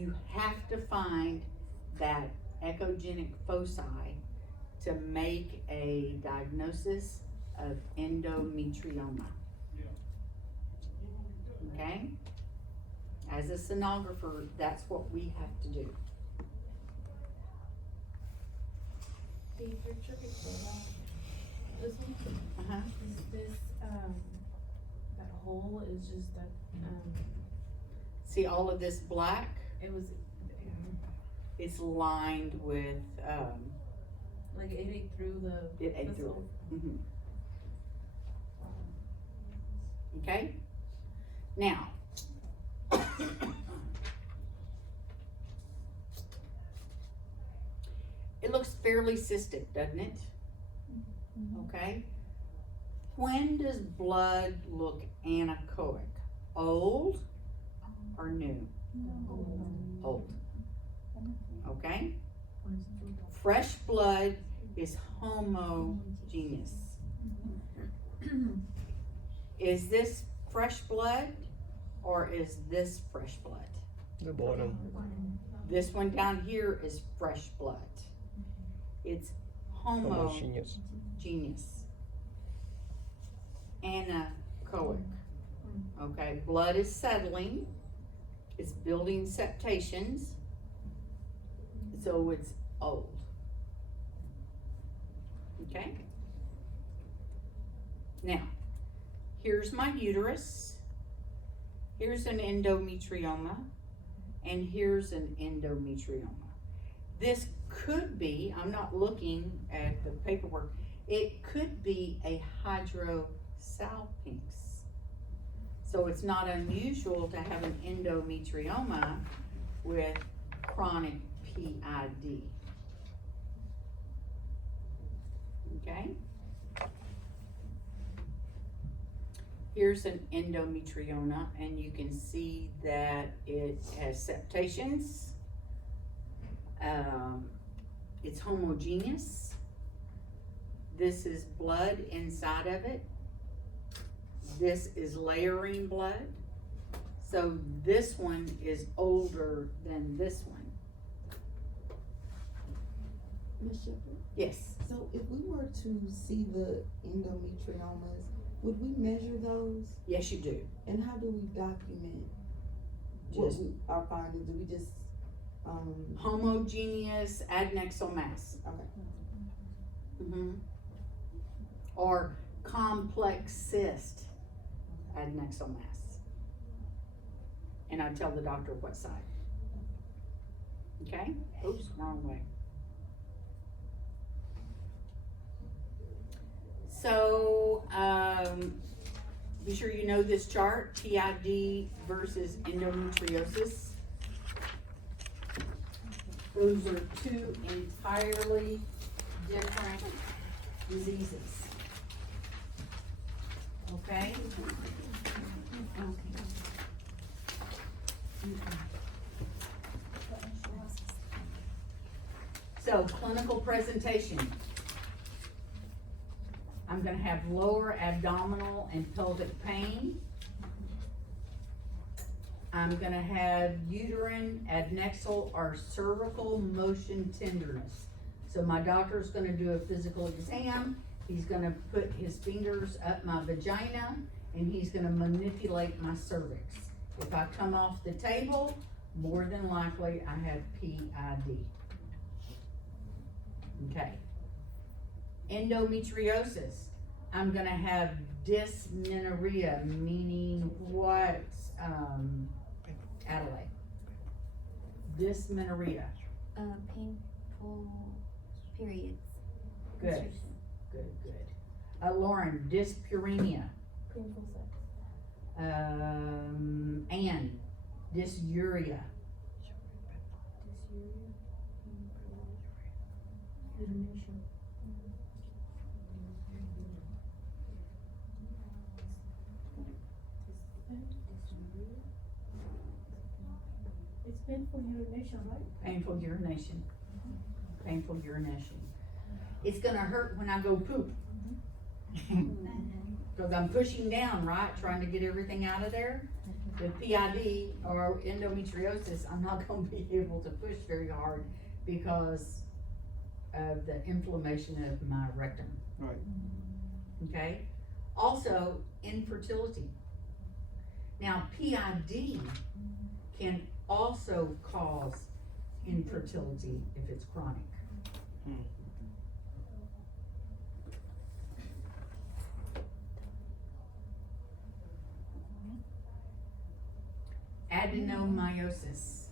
you have to find that echogenic foci to make a diagnosis of endometrioma. Okay? As a sonographer, that's what we have to do. The picture before this one, Uh-huh. is this, that hole is just that, See all of this black? it was, It's lined with, like it ate through the. it ate this through hole. it. Mhm. Okay? Now, it looks fairly cystic, doesn't it? Okay? When does blood look anechoic? Old or new? Old. Okay? Fresh blood is homogeneous. Is this fresh blood or is this fresh blood? The bottom. This one down here is fresh blood. It's Homogeneous. homogeneous. Anechoic. Okay, blood is settling. It's building septations. So it's old. Okay? Now, here's my uterus. Here's an endometrioma. And here's an endometrioma. This could be, I'm not looking at the paperwork, it could be a hydrosalpinx. So it's not unusual to have an endometrioma with chronic PID. Okay? Here's an endometrioma, and you can see that it has septations. It's homogeneous. This is blood inside of it. This is layering blood. So this one is older than this one. Ms. Shepherd, Yes. so if we were to see the endometriomas, would we measure those? Yes, you do. And how do we document what Just our findings? Do we just, homogeneous adnexal mass. okay. Mm-hmm. Or complex cyst adnexal mass. And I tell the doctor what side. Okay? Oops, wrong way. So, be sure you know this chart, PID versus endometriosis. Those are two entirely different diseases. Okay? So, clinical presentation. I'm gonna have lower abdominal and pelvic pain. I'm gonna have uterine, adnexal, or cervical motion tenderness. So my doctor's gonna do a physical exam. He's gonna put his fingers up my vagina and he's gonna manipulate my cervix. If I come off the table, more than likely I have PID. Okay. Endometriosis. I'm gonna have dysmenorrhea, meaning what, Adelaide? Dysmenorrhea. Painful periods. Good, Menstruation. good. Lauren, dyspuremia. painful sex. Anne, dysuria. Dysuria. Urination. It's painful urination, right? Painful urination. Painful urination. It's gonna hurt when I go poop. Cause I'm pushing down, right, trying to get everything out of there. With PID or endometriosis, I'm not gonna be able to push very hard because of the inflammation of my rectum. Right. Okay? Also, infertility. Now, PID can also cause infertility if it's chronic. Adenomyosis.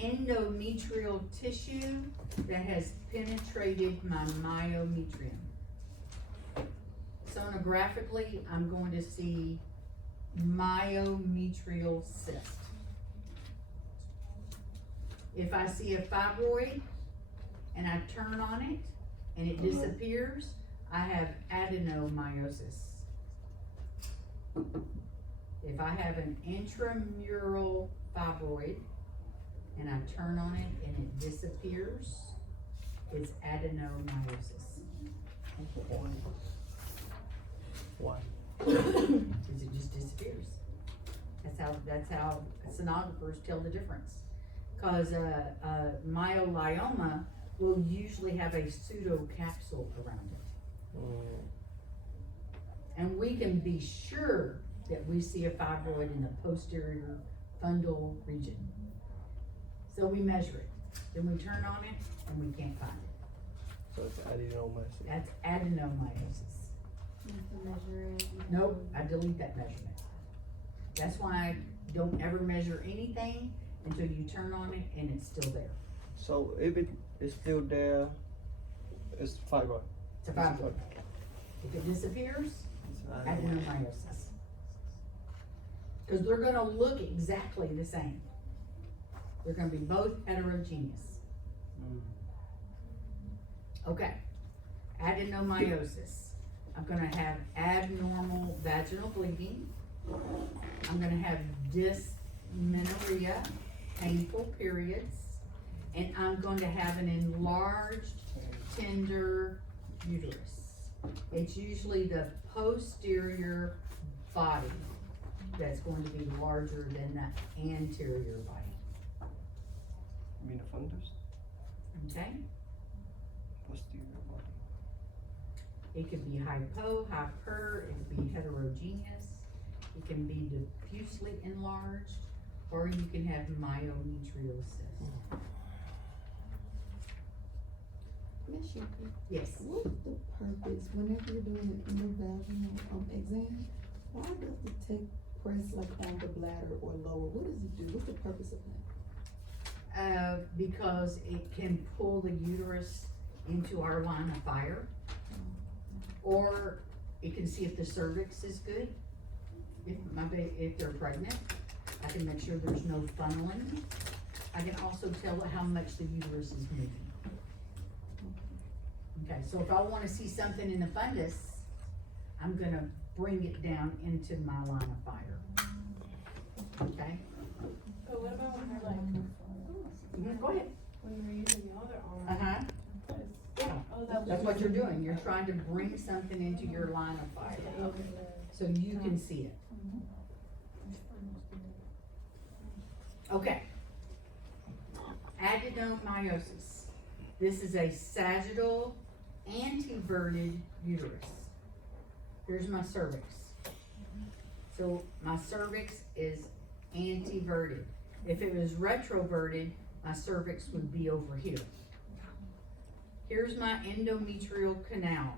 Endometrial tissue that has penetrated my myometrium. Sonographically, I'm going to see myometrial cyst. If I see a fibroid and I turn on it and it disappears, I have adenomyosis. If I have an intramural fibroid and I turn on it and it disappears, it's adenomyosis. Why? Because it just disappears. That's how sonographers tell the difference. Cause myeloma will usually have a pseudocapsule around it. And we can be sure that we see a fibroid in the posterior fundal region. So we measure it, then we turn on it and we can't find it. So it's adenomyosis. That's adenomyosis. You have to measure it. Nope, I delete that measurement. That's why I don't ever measure anything until you turn on it and it's still there. So if it is still there, it's fibroid. It's a fibroid. If it disappears, It's adenomyosis. Cause they're gonna look exactly the same. They're gonna be both heterogeneous. Okay, adenomyosis. I'm gonna have abnormal vaginal bleeding. I'm gonna have dysmenorrhea, painful periods, and I'm going to have an enlarged, tender uterus. It's usually the posterior body that's going to be larger than the anterior body. You mean the fundus? Okay? Posterior body. It could be hyper, it could be heterogeneous, it can be diffusely enlarged, or you can have myometrial cyst. Miss Shaker, Yes. what's the purpose, whenever you're doing an endovaginal exam, why does the tech press like on the bladder or lower? What does it do? What's the purpose of that? Because it can pull the uterus into our line of fire, or it can see if the cervix is good. If they're pregnant, I can make sure there's no funneling. I can also tell how much the uterus is moving. Okay, so if I wanna see something in the fundus, I'm gonna bring it down into my line of fire. Okay? So what about when you're like, Go ahead. when you're using the other arm? Uh-huh, yeah, Oh, that's what you're doing, you're trying to bring something into your line of fire, so you can see it. Okay. Adenomyosis. This is a sagittal anteverted uterus. Here's my cervix. So my cervix is anteverted. If it was retroverted, my cervix would be over here. Here's my endometrial canal.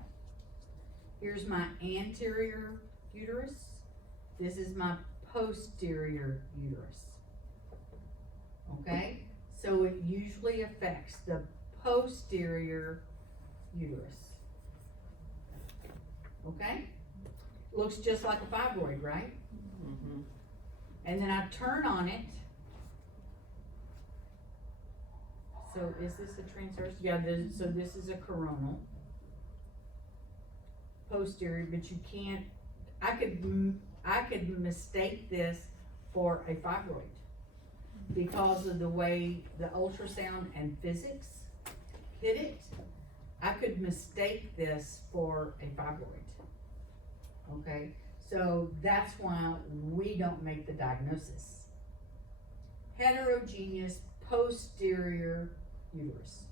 Here's my anterior uterus. This is my posterior uterus. Okay? So it usually affects the posterior uterus. Okay? Looks just like a fibroid, right? Mm-hmm. And then I turn on it. So is this a transverse? Yeah, so this is a coronal. Posterior, but you can't, I could mistake this for a fibroid because of the way the ultrasound and physics hit it. I could mistake this for a fibroid. Okay, So that's why we don't make the diagnosis. Heterogeneous posterior uterus.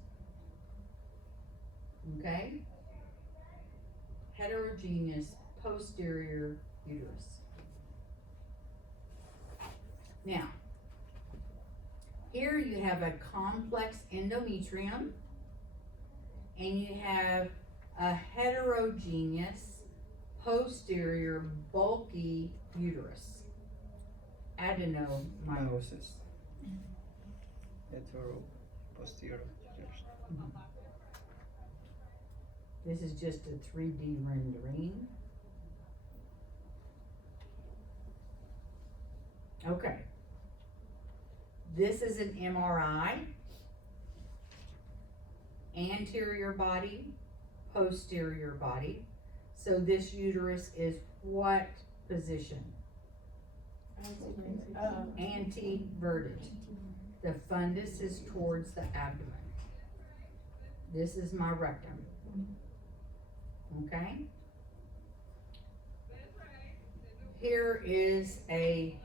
Okay? Heterogeneous posterior uterus. Now, here you have a complex endometrium, and you have a heterogeneous posterior bulky uterus. Adenomyosis. Meiosis. Hetero posterior. This is just a 3D rendering. Okay. This is an MRI. Anterior body, posterior body. So this uterus is what position? Anteverted. The fundus is towards the abdomen. This is my rectum. Okay? Here is a